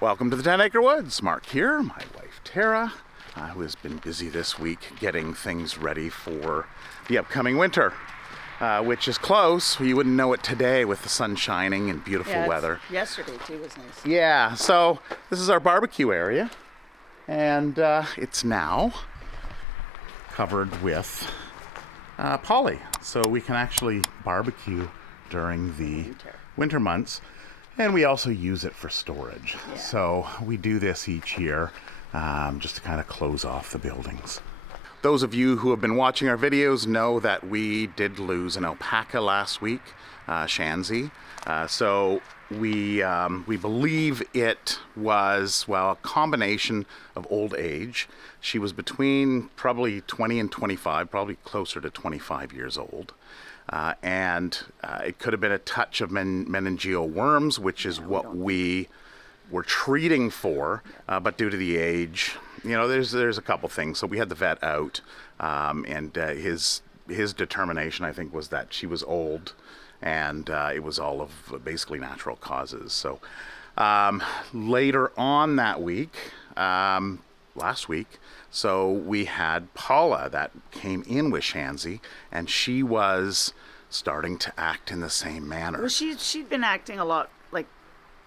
Welcome to the 10 Acre Woods. Mark here, my wife Tara, who has been busy this week getting things ready for the upcoming winter, which is close. You wouldn't know it today with the sun shining and beautiful weather. Yesterday too was nice. Yeah, so this is our barbecue area, and it's now covered with poly, so we can actually barbecue during the winter months. And we also use it for storage. Yeah. So we do this each year just to kind of close off the buildings. Those of you who have been watching our videos know that we did lose an alpaca last week, Shanzy. So we believe it was, well, a combination of old age. She was between probably 20 and 25, probably closer to 25 years old. And it could have been a touch of meningeal worms, which is what we were treating for, but due to the age, you know, there's a couple things. So we had the vet out, and his determination, I think, was that she was old, and it was all of basically natural causes. So later on that week, last week, so we had Paula that came in with Shanzy, and she was starting to act in the same manner. Well, she'd been acting a lot, like,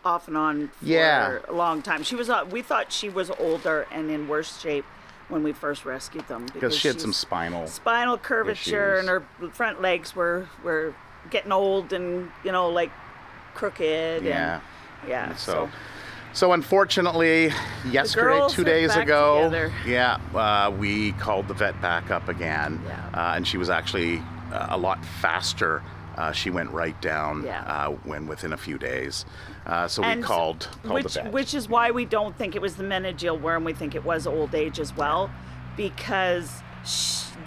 off and on for a long time. She was. We thought she was older and in worse shape when we first rescued them because she had some spinal curvature, issues. And her front legs were getting old and, you know, like crooked. Yeah. And, yeah. So unfortunately, yesterday, 2 days ago, together. We called the vet back up again, and she was actually a lot faster. She went right down when within a few days. So we called the vet. Which is why we don't think it was the meningeal worm. We think it was old age as well, because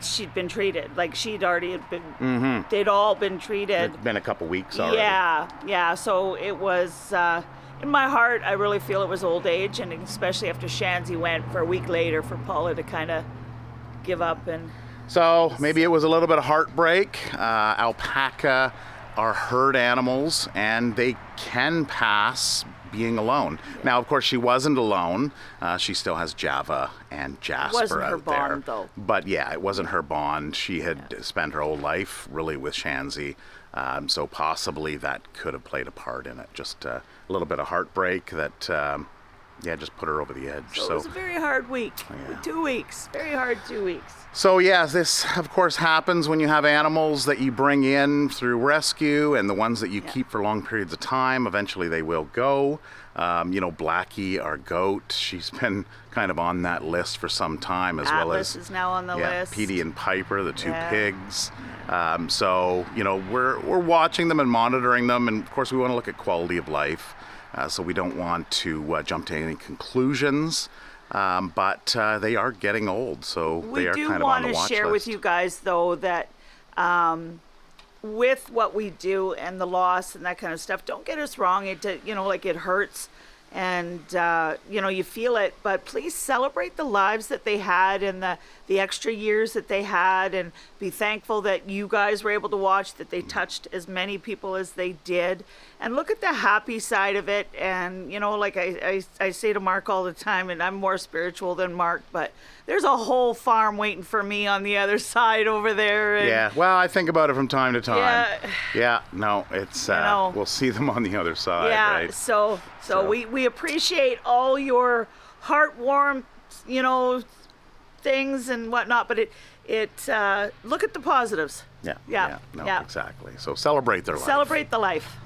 she'd been treated. Like, she'd already been, they'd all been treated. It'd been a couple weeks already. Yeah. So it was... in my heart, I really feel it was old age, and especially after Shanzy went for a week later for Paula to kind of give up. And so maybe it was a little bit of heartbreak. Alpaca are herd animals, and they can pass being alone. Now, of course, she wasn't alone. She still has Java and Jasper wasn't her out there. bond, though. But yeah, it wasn't her bond. She had spent her whole life really with Shanzy. So possibly that could have played a part in it. Just a little bit of heartbreak that, just put her over the edge. So it was a very hard week. 2 weeks. Very hard 2 weeks. So yeah, this of course happens when you have animals that you bring in through rescue, and the ones that you keep for long periods of time, eventually they will go. Blackie, our goat, she's been kind of on that list for some time, as well as Atlas is now on the list. Petey and Piper, the two pigs. So we're watching them and monitoring them, and of course we want to look at quality of life. So we don't want to jump to any conclusions. But they are getting old, so they are kind of on the watch list. We do want to share with you guys, though, that with what we do and the loss and that kind of stuff, don't get us wrong. It hurts, and you feel it. But please celebrate the lives that they had and the extra years that they had, and be thankful that you guys were able to watch, that they touched as many people as they did, and look at the happy side of it. And like I say to Mark all the time, and I'm more spiritual than Mark, but there's a whole farm waiting for me on the other side over there. And well, I think about it from time to time. It's we'll see them on the other side, right? So we appreciate all your heartwarming, things and whatnot, but it look at the positives. Exactly. So celebrate their life. Celebrate the life.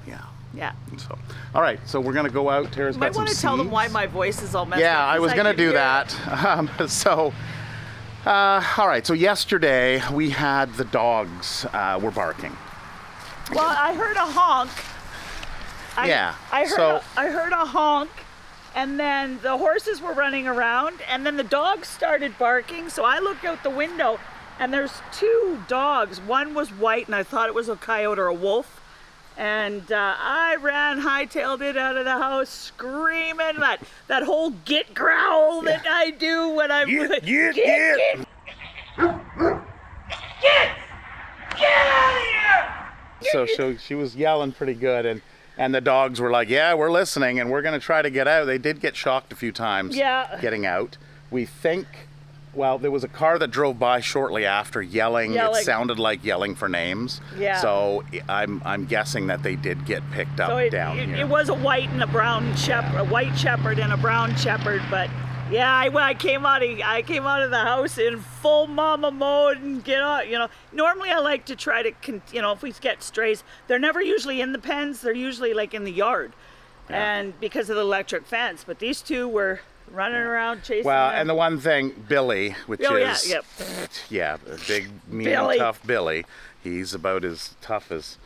Yeah. So, all right. So we're gonna go out. Tara's got some seeds. You might want to tell them why my voice is all messed up. Yeah, I was gonna do that. All right. So yesterday we had the dogs were barking. Well, I heard a honk. I heard a honk, and then the horses were running around, and then the dogs started barking. So I looked out the window, and there's two dogs. One was white, and I thought it was a coyote or a wolf. And I ran, hightailed it out of the house, screaming that whole git growl that I do when I'm get out of here! So she was yelling pretty good, and And the dogs were like, yeah, we're listening and we're going to try to get out. They did get shocked a few times getting out. We think, well, there was a car that drove by shortly after yelling. It sounded like yelling for names. Yeah. So I'm guessing that they did get picked up down here. It was a white and a brown shepherd, a white shepherd and a brown shepherd, but yeah, I came out of the house in full mama mode and get out. Normally I like to try to, if we get strays, they're never usually in the pens. They're usually like in the yard, and because of the electric fence. But these two were running around chasing. Well, them. And the one thing, Billy, which is a big, mean, tough Billy. He's about as tough as.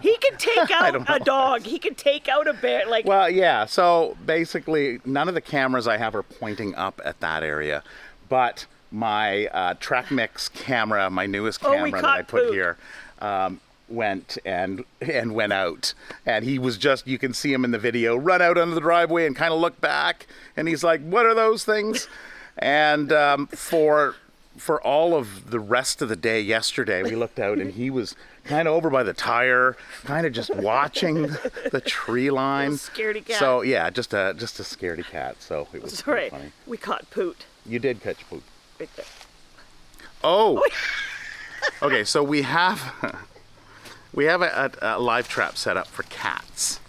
He can take out a dog. He can take out a bear. Well, yeah. So basically, none of the cameras I have are pointing up at that area, but my Track Mix camera, my newest camera that I put here, went out, and he was just, you can see him in the video, run out onto the driveway and kind of look back, and he's like, "What are those things?" And for all of the rest of the day yesterday, we looked out and he was kind of over by the tire, kind of just watching the tree line. Scaredy cat. So yeah, just a scaredy cat. So it was funny. We caught Poot. You did catch Poot. Right there. Oh. Okay, so we have a live trap set up for cats.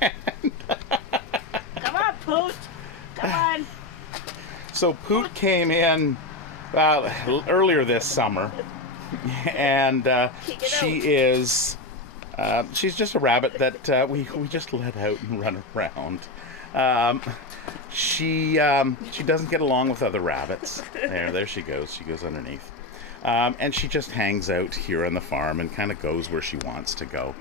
Come on, Poot. Come on. So Poot came in earlier this summer, and she's just a rabbit that we just let out and run around. She doesn't get along with other rabbits. There she goes. She goes underneath, and she just hangs out here on the farm and kind of goes where she wants to go.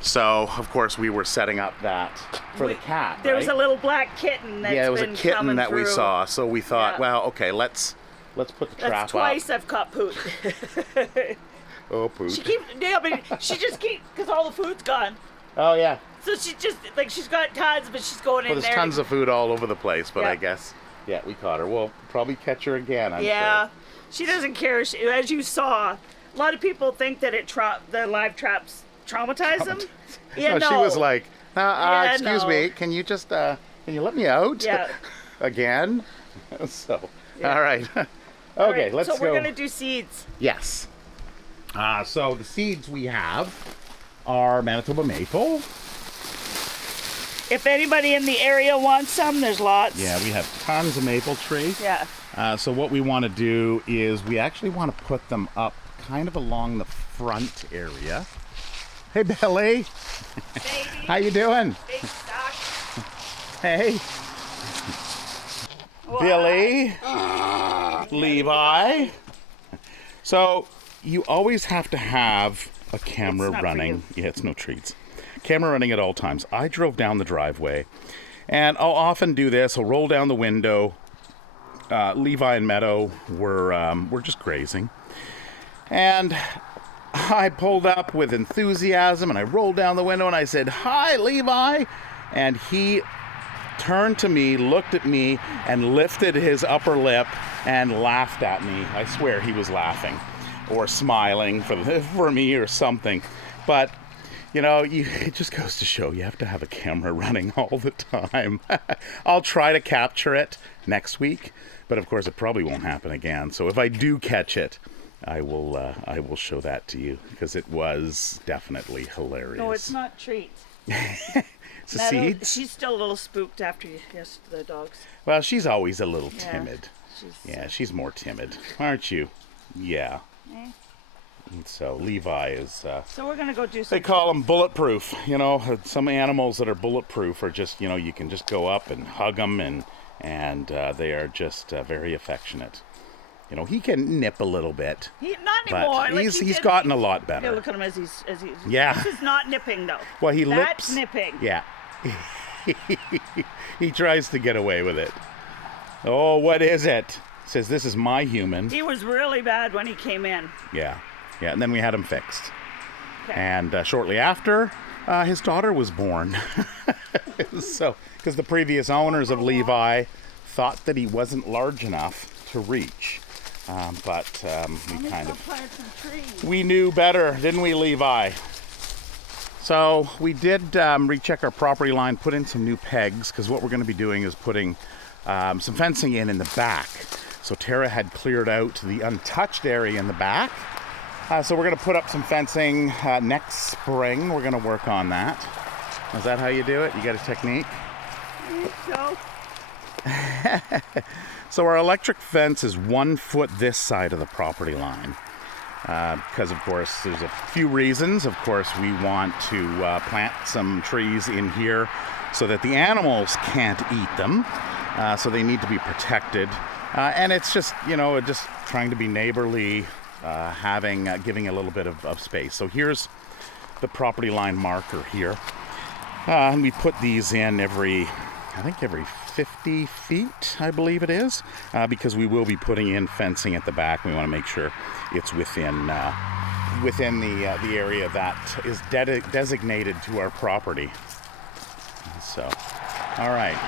So, of course, we were setting up that for the cat. There was a little black kitten that's there was a kitten that we saw. So we thought, well, okay, let's put the trap up. That's twice I've caught Poot. Oh, Poot. She just keeps, because all the food's gone. Oh, yeah. So she just, she's got tons, but she's going in there. There's tons of food all over the place, but I guess, we caught her. We'll probably catch her again, I'm sure. She doesn't care. As you saw, a lot of people think that the live traps traumatize them. Yeah, no. She was like, excuse me, can you just, can you let me out? Yeah. Again? So, all right. Okay, let's go. So we're going to do seeds. Yes. So the seeds we have are Manitoba maple. If anybody in the area wants some, there's lots. Yeah, we have tons of maple trees. Yeah. So what we want to do is we actually want to put them up kind of along the front area. Hey, Billy. Baby. How you doing? Big stock. Hey. What? Billy. Levi. So you always have to have a camera running. Yeah, it's no treats. Camera running at all times. I drove down the driveway, and I'll often do this. I'll roll down the window. Levi and Meadow were just grazing, and I pulled up with enthusiasm, and I rolled down the window and I said, "Hi, Levi," and he turned to me, looked at me, and lifted his upper lip and laughed at me. I swear he was laughing or smiling for me or something. But it just goes to show you have to have a camera running all the time. I'll try to capture it next week, but of course it probably won't happen again. So if I do catch it, I will show that to you, because it was definitely hilarious. No, it's not treats. It's the seeds. She's still a little spooked after the dogs. Well, she's always a little timid. She's more timid, aren't you? Yeah. And so Levi is. So we're gonna go do some. They call them bulletproof. Some animals that are bulletproof are just, you can just go up and hug them, and they are just very affectionate. He can nip a little bit. Not anymore. But he's gotten a lot better. Yeah, look at him as he's. Yeah. This is not nipping though. Well, That's nipping. Yeah. He tries to get away with it. Oh, what is it? Says, "This is my human." He was really bad when he came in. Yeah. And then we had him fixed. Okay. And shortly after, his daughter was born. So, because the previous owners of Levi thought that he wasn't large enough to reach. But we knew better, didn't we, Levi? So we did recheck our property line, put in some new pegs, because what we're going to be doing is putting some fencing in the back. So Tara had cleared out the untouched area in the back. So we're going to put up some fencing next spring. We're going to work on that. Is that how you do it? You got a technique? So. So our electric fence is 1 foot this side of the property line. Because, of course, there's a few reasons. Of course, we want to plant some trees in here so that the animals can't eat them. So they need to be protected. And it's just, just trying to be neighborly, giving a little bit of space. So here's the property line marker here. And we put these in every 50 feet, I believe it is, because we will be putting in fencing at the back. We want to make sure it's within the area that is designated to our property. So, all right.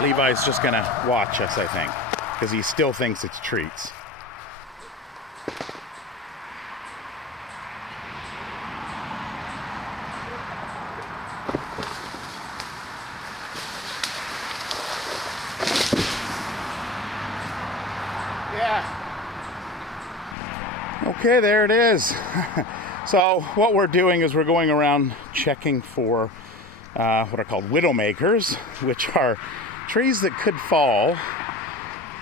Levi's just going to watch us, I think, because he still thinks it's treats. Okay, there it is. So what we're doing is we're going around checking for what are called widowmakers, which are trees that could fall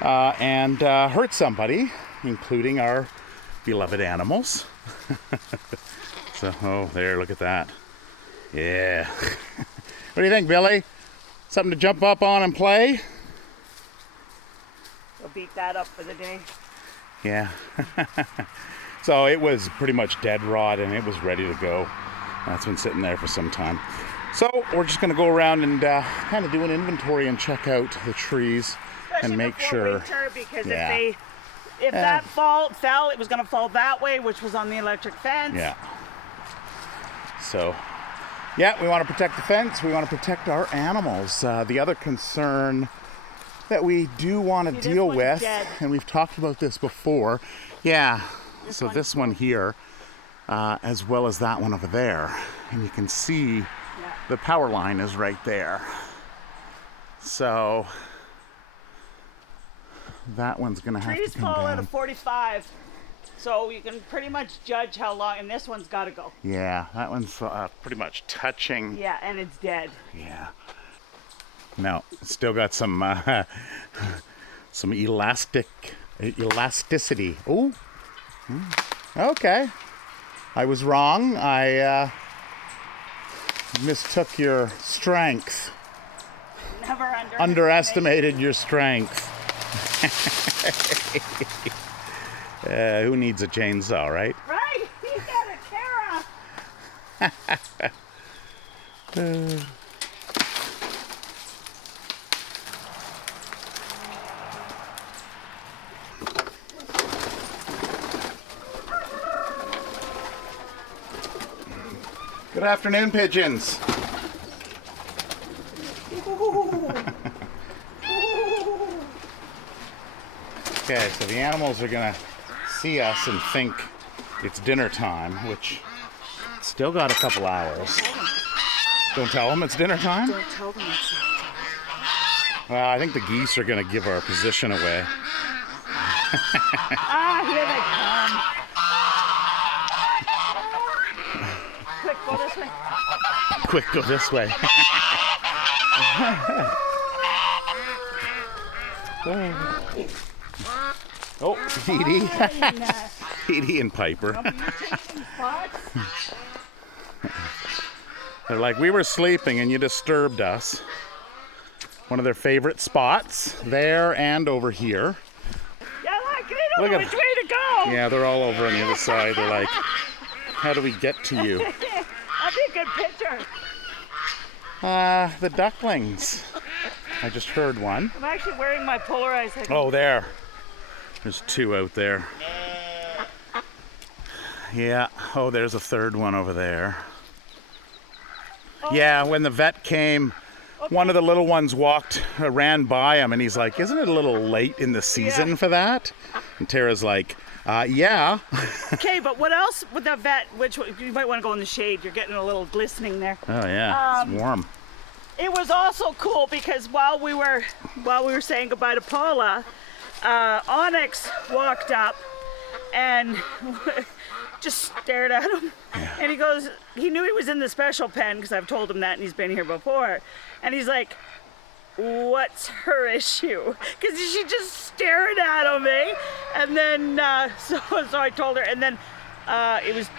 and hurt somebody, including our beloved animals. So, oh, there, look at that. Yeah. What do you think, Billy? Something to jump up on and play? We'll beat that up for the day. Yeah. So it was pretty much dead rot and it was ready to go. That's been sitting there for some time. So we're just going to go around and kind of do an inventory and check out the trees. Especially and make sure. Winter, because Yeah. if that fell, it was going to fall that way, which was on the electric fence. Yeah. So, yeah, we want to protect the fence. We want to protect our animals. The other concern that we do want to deal with, and we've talked about this before. Yeah. So this one here, as well as that one over there, and you can see the power line is right there. So that one's gonna have Trees to come fall down. at a 45, so you can pretty much judge how long, and this one's got to go. Yeah, that one's pretty much touching. Yeah, and it's dead. Yeah. No, still got some some elasticity. Oh. Okay. I was wrong. I mistook your strength. Never Underestimated your strength. Who needs a chainsaw, right? Right? You got a Kara. Good afternoon, pigeons. Okay, so the animals are gonna see us and think it's dinner time, which still got a couple hours. Don't tell them it's dinner time? Don't tell them it's Well, I think the geese are gonna give our position away. here they come. Quick, go this way. Quick, go this way. Oh, Edie. Edie and Piper. They're like, we were sleeping and you disturbed us. One of their favorite spots, there and over here. Yeah, look, they don't know which way to go. Yeah, they're all over on the other side. They're like, how do we get to you? That'd be a good picture. The ducklings. I just heard one. I'm actually wearing my polarized headset. Oh, there. There's two out there. Yeah. Oh, there's a third one over there. Oh. Yeah, when the vet came one of the little ones ran by him, and he's like, "Isn't it a little late in the season for that?" And Tara's like, "Yeah." Okay, but what else with the vet? Which you might want to go in the shade. You're getting a little glistening there. Oh yeah, it's warm. It was also cool because while we were saying goodbye to Paula, Onyx walked up and just stared at him. Yeah. And he knew he was in the special pen because I've told him that and he's been here before. And he's like, "What's her issue?" Because she just stared at him, eh? And then, so I told her, and then it was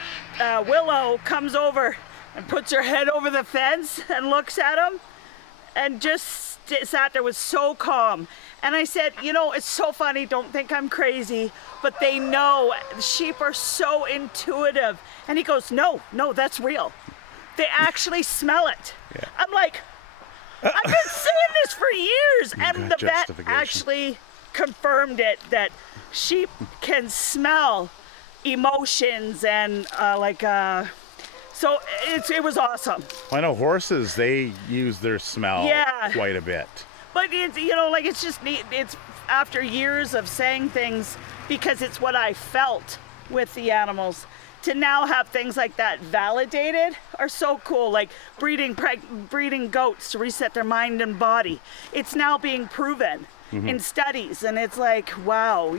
Willow comes over and puts her head over the fence and looks at him and just sat there, was so calm. And I said, it's so funny, don't think I'm crazy, but they know, sheep are so intuitive. And he goes, no, that's real. They actually smell it. Yeah. I'm like, I've been saying this for years. And the vet actually confirmed it, that sheep can smell emotions and so it was awesome. I know horses, they use their smell quite a bit. But it's just neat. It's after years of saying things because it's what I felt with the animals. To now have things like that validated are so cool. Like breeding goats to reset their mind and body. It's now being proven in studies, and it's like, wow,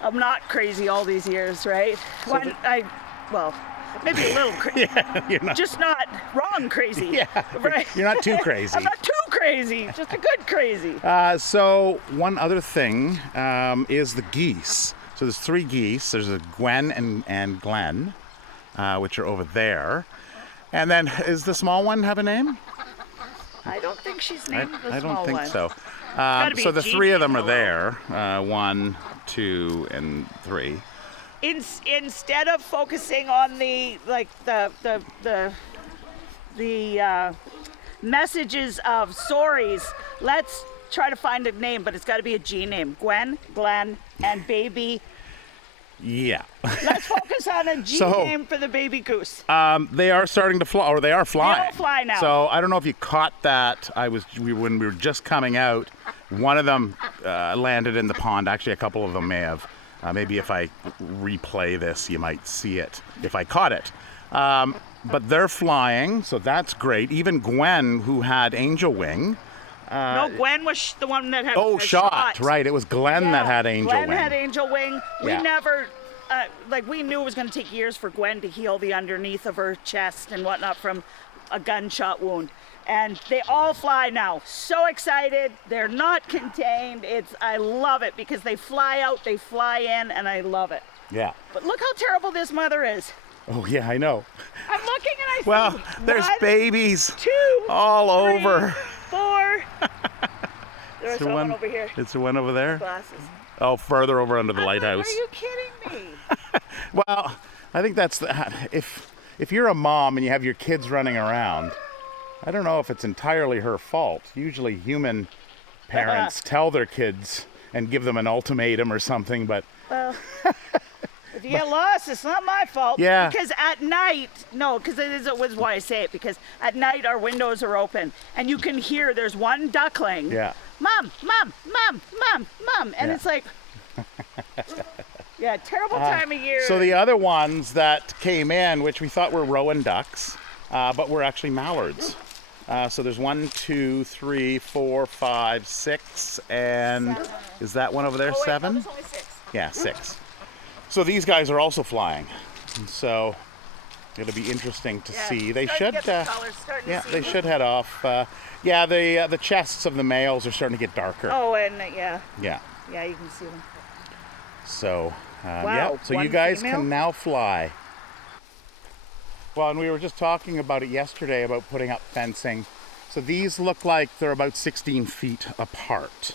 I'm not crazy all these years, right? Maybe a little crazy. Yeah, you're not. Just not wrong crazy. Yeah, right. You're not too crazy. I'm not too crazy, just a good crazy. So one other thing is the geese. So there's 3 geese. There's a Gwen and Glenn, which are over there. And then, is the small one have a name? I don't think she's named the I small don't think one. so. So the 3 of them are there. 1, 2, and 3. Instead of focusing on the messages of stories, let's try to find a name, but it's got to be a G name. Gwen, Glenn, and baby. Yeah. Let's focus on a G name for the baby goose. They are starting to fly, or they are flying. They all fly now. So I don't know if you caught that. When we were just coming out, one of them landed in the pond. Actually, a couple of them may have. Maybe if I replay this, you might see it, if I caught it. But they're flying, so that's great. Even Gwen, who had angel wing. No, Gwen was the one that had shot. Right, it was Glenn that had angel wing. Gwen had angel wing. We Yeah. never, we knew it was going to take years for Gwen to heal the underneath of her chest and whatnot from a gunshot wound. And they all fly now. So excited. They're not contained. I love it because they fly out, they fly in, and I love it. Yeah. But look how terrible this mother is. Oh, yeah, I know. I'm looking and I see Well, there's 1, babies 2, all 3, over. 4. There's someone over here. It's the one over there? Glasses. Oh, further over under the lighthouse. Are you kidding me? Well, I think that's if you're a mom and you have your kids running around, I don't know if it's entirely her fault. Usually human parents tell their kids and give them an ultimatum or something, but... Well, if you get lost, it's not my fault. Yeah. Because at night, because it was why I say it, because at night our windows are open and you can hear there's one duckling. Yeah. Mom, mom, mom, mom, mom. And it's like, terrible time of year. So the other ones that came in, which we thought were rowan ducks, but were actually mallards. So there's 1, 2, 3, 4, 5, 6, and 7. Is that one over there? Oh, wait, 7? no, there's only 6. Yeah, 6. So these guys are also flying, and so it'll be interesting to see. They should, they should head off. The chests of the males are starting to get darker. Oh, and yeah, you can see them. So Wow, so one you guys female? can now fly. Well, and we were just talking about it yesterday about putting up fencing. So these look like they're about 16 feet apart.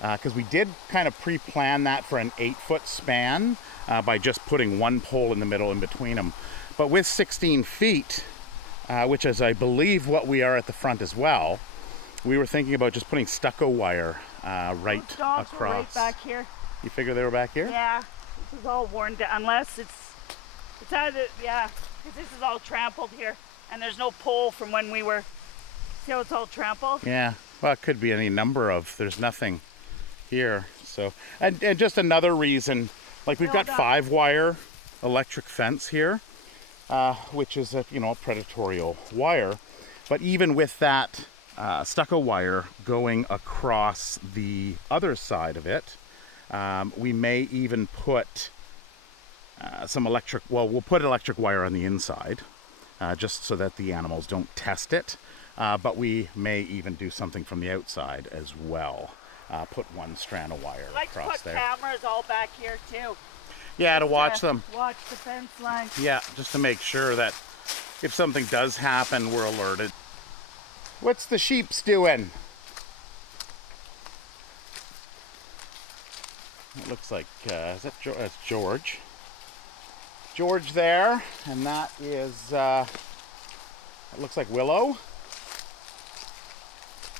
Because we did kind of pre-plan that for an 8-foot span by just putting one pole in the middle in between them. But with 16 feet, which is I believe what we are at the front as well, we were thinking about just putting stucco wire right Dogs across. were right back here. You figure they were back here? Yeah, this is all worn down, unless it's either, because this is all trampled here, and there's no pole from when we were See how it's all trampled? Yeah. Well, it could be any number of. There's nothing here. So, and just another reason, like we've got 5-wire electric fence here, which is a predatory wire. But even with that stucco wire going across the other side of it, we may even put some electric. Well, we'll put electric wire on the inside, just so that the animals don't test it. But we may even do something from the outside as well. Put one strand of wire across there. Like to put cameras all back here too. Yeah, to watch them. Watch the fence line. Yeah, just to make sure that if something does happen, we're alerted. What's the sheeps doing? It looks like, that's George. George there, and that is, it looks like Willow.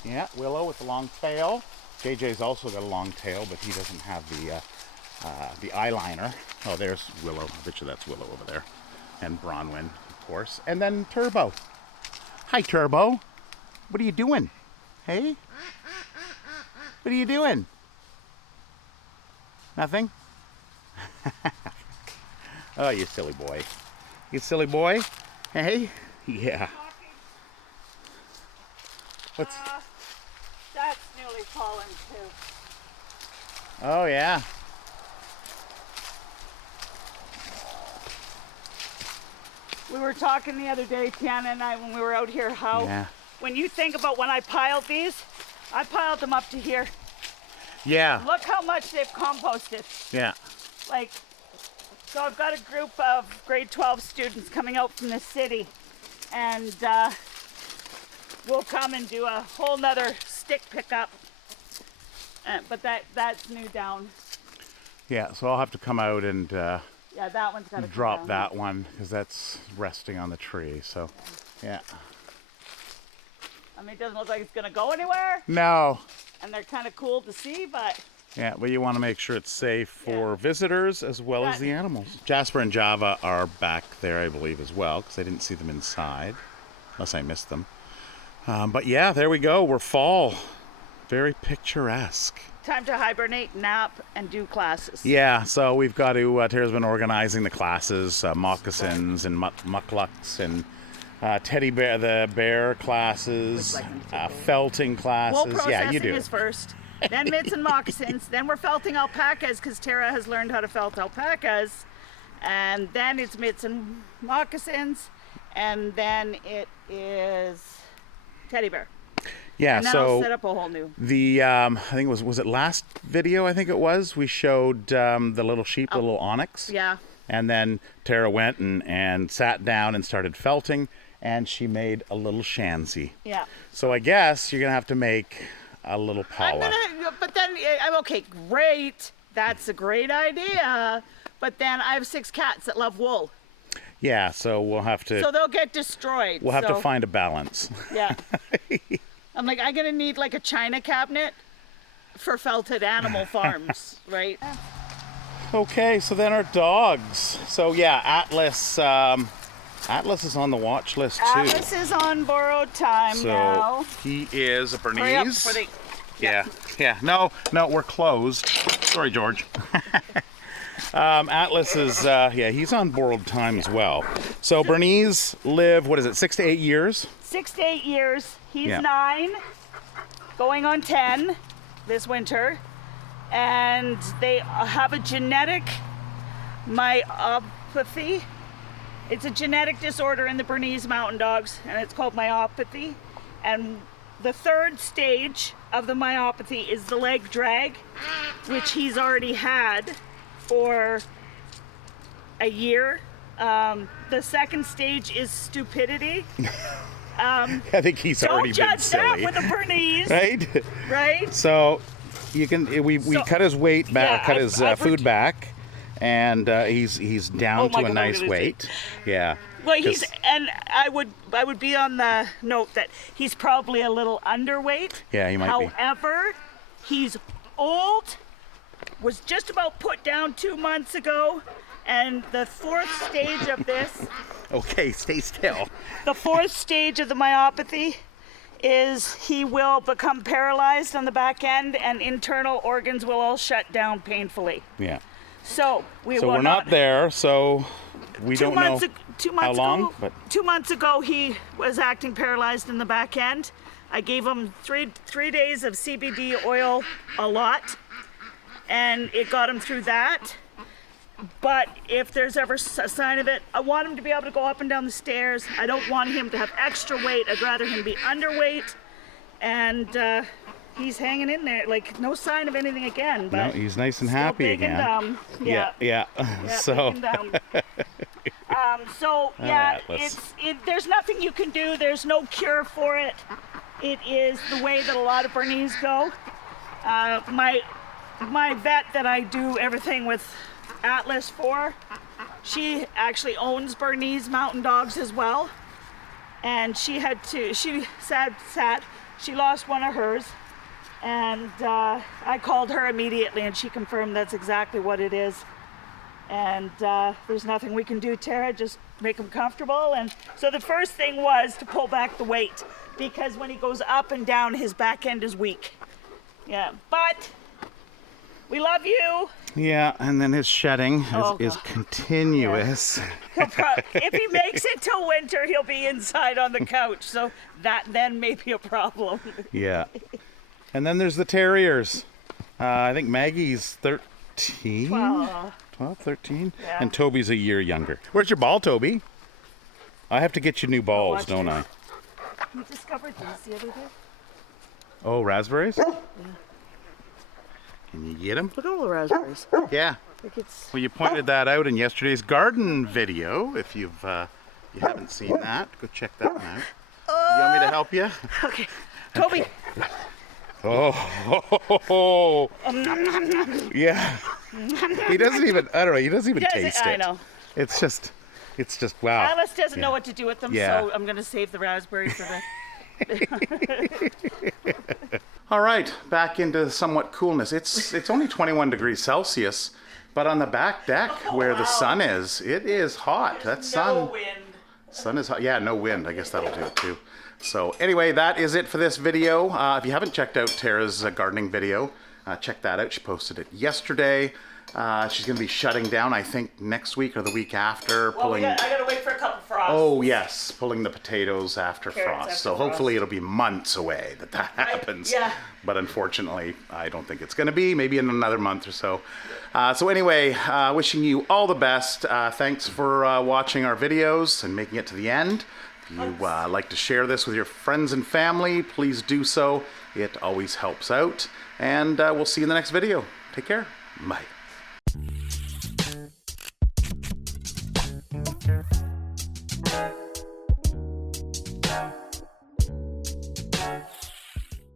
Yeah, Willow with the long tail. JJ's also got a long tail, but he doesn't have the eyeliner. Oh, there's Willow. I bet you that's Willow over there. And Bronwyn, of course. And then Turbo. Hi, Turbo. What are you doing? Hey? What are you doing? Nothing? Oh, you silly boy. You silly boy? Hey? Yeah. What's... That's newly fallen too. Oh, yeah. We were talking the other day, Tiana and I, when we were out here, how when you think about when I piled these, I piled them up to here. Yeah. Look how much they've composted. Yeah. Like, so I've got a group of grade 12 students coming out from the city, and we'll come and do a whole nother stick pickup. But that's new down. Yeah, so I'll have to come out and yeah, that one's got to drop that one because that's resting on the tree. So, yeah. I mean, it doesn't look like it's going to go anywhere. No. And they're kind of cool to see, but... Yeah, but you want to make sure it's safe for visitors as well as the animals. Jasper and Java are back there, I believe, as well, because I didn't see them inside, unless I missed them. But yeah, there we go. We're fall. Very picturesque. Time to hibernate, nap, and do classes. Yeah, so we've got to, Tara's been organizing the classes, moccasins and mucklucks and teddy bear, the bear classes, felting classes. Wool processing yeah, you do. is first, then mitts and moccasins, then we're felting alpacas because Tara has learned how to felt alpacas, and then it's mitts and moccasins, and then it is teddy bear. Yeah, and then so I'll set up a whole new. The I think was it last video? I think it was. We showed the little sheep, the little onyx. Yeah. And then Tara went and sat down and started felting, and she made a little Shanzy. Yeah. So I guess you're gonna have to make a little Paula. But then I'm okay. Great, that's a great idea. But then I have 6 cats that love wool. Yeah, so we'll have to. So they'll get destroyed. We'll have to find a balance. Yeah. I'm like, I'm gonna need like a china cabinet for felted animal farms, right? Okay, so then our dogs. So yeah, Atlas. Atlas is on the watch list too. Atlas is on borrowed time now. He is a Hurry up Bernese. for the- Yeah. No, we're closed. Sorry, George. Atlas is, he's on borrowed time as well. So Bernese live, 6 to 8 years? 6 to 8 years. He's 9, going on 10 this winter. And they have a genetic myopathy. It's a genetic disorder in the Bernese mountain dogs, and it's called myopathy. And the 3rd stage of the myopathy is the leg drag, which he's already had for a year. The 2nd stage is stupidity. I think he's already been silly. Don't judge that with a Bernese. Right? Right? So you can we cut his weight back, cut his food back, and he's down to a nice weight. Yeah. Well, and I would be on the note that he's probably a little underweight. Yeah, he might be. However, he's old, was just about put down 2 months ago, and the 4th stage of this. Okay, stay still. The 4th stage of the myopathy is he will become paralyzed on the back end, and internal organs will all shut down painfully. Yeah. So we So will we're not there, so we don't know how long. But 2 months ago, he was acting paralyzed in the back end. I gave him three days of CBD oil a lot, and it got him through that. But if there's ever a sign of it, I want him to be able to go up and down the stairs. I don't want him to have extra weight. I'd rather him be underweight. And he's hanging in there, like no sign of anything again. But no, he's nice and still happy big again. And dumb. Yeah. Yeah. So. Big and dumb. There's nothing you can do. There's no cure for it. It is the way that a lot of Bernese go. My vet that I do everything with Atlas for, she actually owns Bernese mountain dogs as well, and she lost one of hers, and I called her immediately and she confirmed that's exactly what it is. And there's nothing we can do, Tara, just make him comfortable. And so the first thing was to pull back the weight, because when he goes up and down, his back end is weak. Yeah, but we love you. Yeah, and then his shedding is continuous. Yeah. If he makes it till winter, he'll be inside on the couch. So that then may be a problem. Yeah. And then there's the terriers. I think Maggie's 13. 12, 13? Yeah. And Toby's a year younger. Where's your ball, Toby? I have to get you new balls, don't I? We discovered these the other day. Oh, raspberries? Yeah. Can you get them? Look at all the raspberries. Yeah. Well, you pointed that out in yesterday's garden video. If you haven't seen that, go check that one out. You want me to help you? Okay. Toby. Oh. Yeah. He doesn't even, I don't know, he doesn't even taste it. I know. It's just wow. Alice doesn't know what to do with them, so I'm going to save the raspberry for the... All right, back into somewhat coolness. It's only 21 degrees Celsius, but on the back deck where the sun is, it is hot. That sun. No wind. Sun is hot. Yeah, no wind. I guess that'll do it too. So anyway, that is it for this video. If you haven't checked out Tara's gardening video, check that out. She posted it yesterday. She's going to be shutting down, I think, next week or the week after. Well, I got to wait for a couple frosts. Oh, yes, pulling the potatoes after Carrots frost. after So hopefully it'll be months away that happens. Yeah. But unfortunately, I don't think it's going to be. Maybe in another month or so. So anyway, wishing you all the best. Thanks for watching our videos and making it to the end. If you like to share this with your friends and family, please do so. It always helps out. And we'll see you in the next video. Take care. Bye.